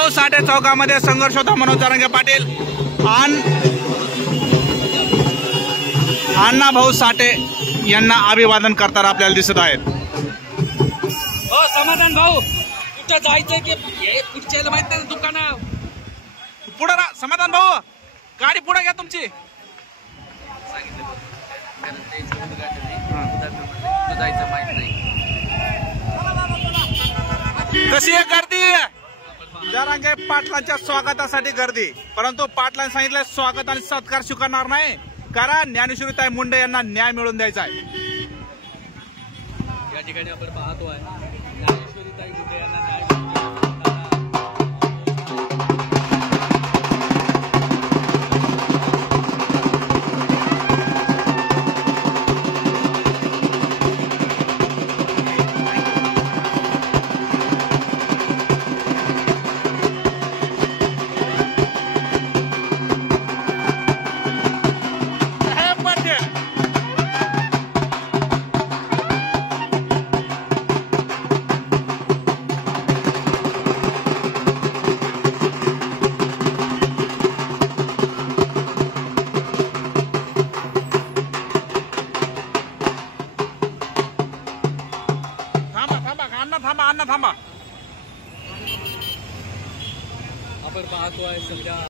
अण्णाभाऊ साठे चौकामध्ये संघर्ष होता मनोज जरांगे पाटील अण्णाभाऊ साठे यांना अभिवादन करताना आपल्याला दिसत आहेत. हो समाधान भाऊ कुठं जायचंय की पुढच्या माहित नाही दुकाना पुढे समाधान भाऊ गाडी पुढे घ्या तुमची. कशी आहे गर्दी? जरांगे पाटलांच्या स्वागतासाठी गर्दी, परंतु पाटलांनी सांगितलं स्वागत आणि सत्कार स्वीकारणार नाही, कारण ज्ञानेश्वरीताई मुंडे यांना न्याय मिळवून द्यायचा आहे. या ठिकाणी आपण पाहतोय ज्ञानेश्वरीताई मुंडे यांना न्याय थांबा. आपण पाहतोय सध्या